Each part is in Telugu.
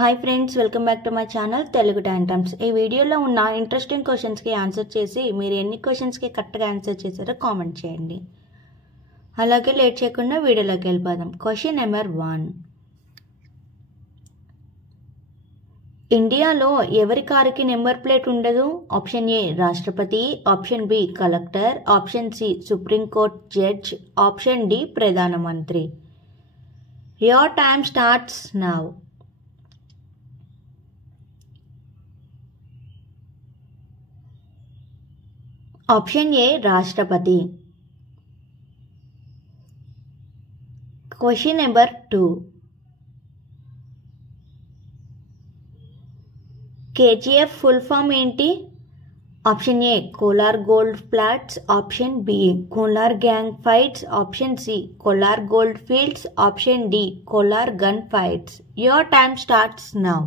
Hi friends, welcome back to my channel Telugu times. ఈ వీడియోలో ఉన్న ఇంట్రెస్టింగ్ క్వశ్చన్స్కి ఆన్సర్ చేసి మీరు ఎన్ని క్వశ్చన్స్కి కరెక్ట్గా ఆన్సర్ చేశారో కామెంట్ చేయండి. అలాగే లేట్ చేయకుండా వీడియోలోకి వెళ్ళిపోదాం. Question number 1. ఇండియాలో ఎవరి కారుకి నెంబర్ ప్లేట్ ఉండదు? ఆప్షన్ ఏ రాష్ట్రపతి, option B collector, option C supreme court judge, option D ప్రధానమంత్రి. Your time starts now. Option A రాష్ట్రపతి. Question number 2. KGF full form ఏంటి? Option A Kolar gold flats, option B Kolar gang fights, option C Kolar gold fields, option D Kolar gun fights. Your time starts now.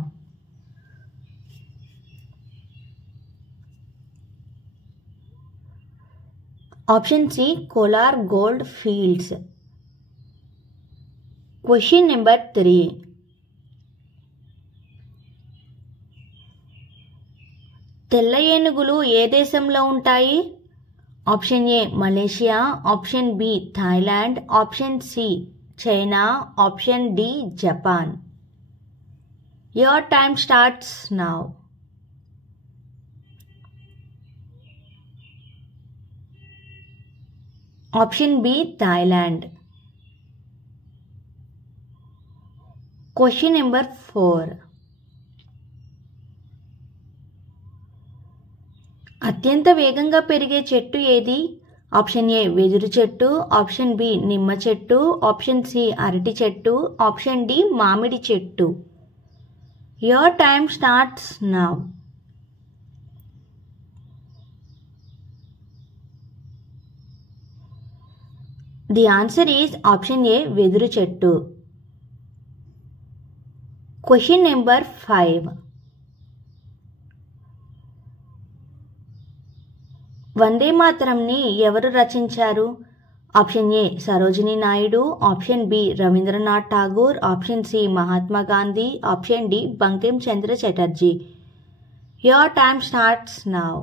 Option C Kolar gold fields. Question number 3. తెల్ల ఏనుగులు ఏ దేశంలో ఉంటాయి? Option A Malaysia, option B Thailand, option C China, option D Japan. Your time starts now. Option B Thailand. Question number 4. అత్యంత వేగంగా పెరిగే చెట్టు ఏది? ఆప్షన్ ఏ వెదురు చెట్టు, ఆప్షన్ బి నిమ్మ చెట్టు, ఆప్షన్ సి అరటి చెట్టు, ఆప్షన్ డి మామిడి చెట్టు. Your time starts now. The answer is option A వెదురు చెట్టు. Question number 5. వందే మాతరంని ఎవరు రచించారు? Option A Sarojini Naidu, option B Rabindranath Tagore, option C Mahatma Gandhi, option D Bankim Chandra Chatterjee. Your time starts now.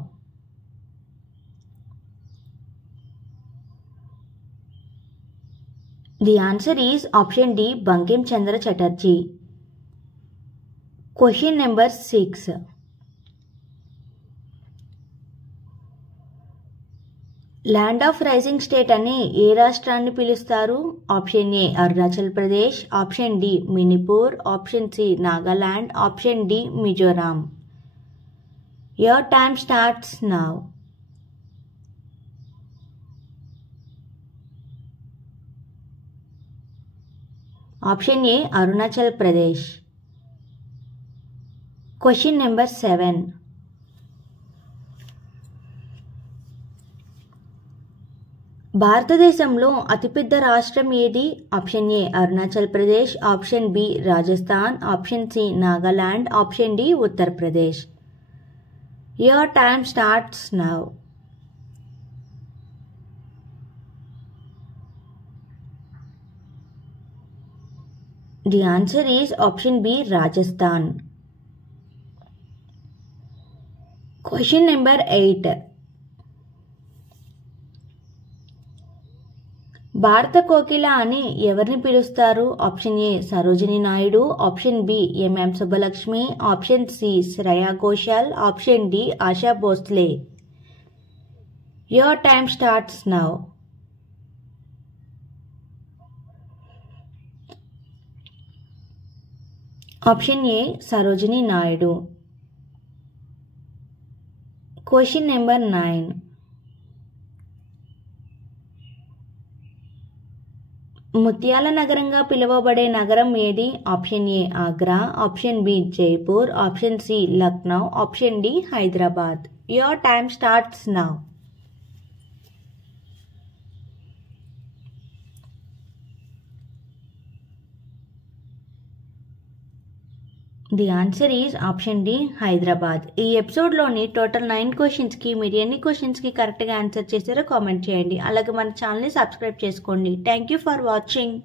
The answer is option D Bankim Chandra Chatterjee. Question number 6. Land of rising state అని ఏ రాష్ట్రాన్ని పిలుస్తారు? Option A Arunachal Pradesh, option D Manipur, option C Nagaland, option D Mizoram. Your time starts now. Option A Arunachal Pradesh. Question number 7. భారతదేశంలో అతిపెద్ద రాష్ట్రం ఏది? Option A Arunachal Pradesh, option B Rajasthan, option C Nagaland, option D Uttar Pradesh. Your time starts now. The answer is option B Rajasthan. Question number 8. భారత కోకిల అని ఎవరిని పిలుస్తారు? Option A Sarojini Naidu, option B MM Subbulakshmi, option C Shreya Ghoshal, option D Asha Bhosle. Your time starts now. Option A Sarojini Naidu. Question number 9. ముత్యాల నగరంగా పిలువబడే నగరం ఏది? Option A Agra, option B Jaipur, option C Lucknow, option D Hyderabad. Your time starts now. The answer is option D Hyderabad. ఈ ఎపిసోడ్లోని టోటల్ 9 క్వశ్చన్స్కి మీరు ఎన్ని క్వశ్చన్స్కి కరెక్ట్గా ఆన్సర్ చేశారో కామెంట్ చేయండి. అలాగే మన ఛానల్ని సబ్స్క్రైబ్ చేసుకోండి. Thank you for watching.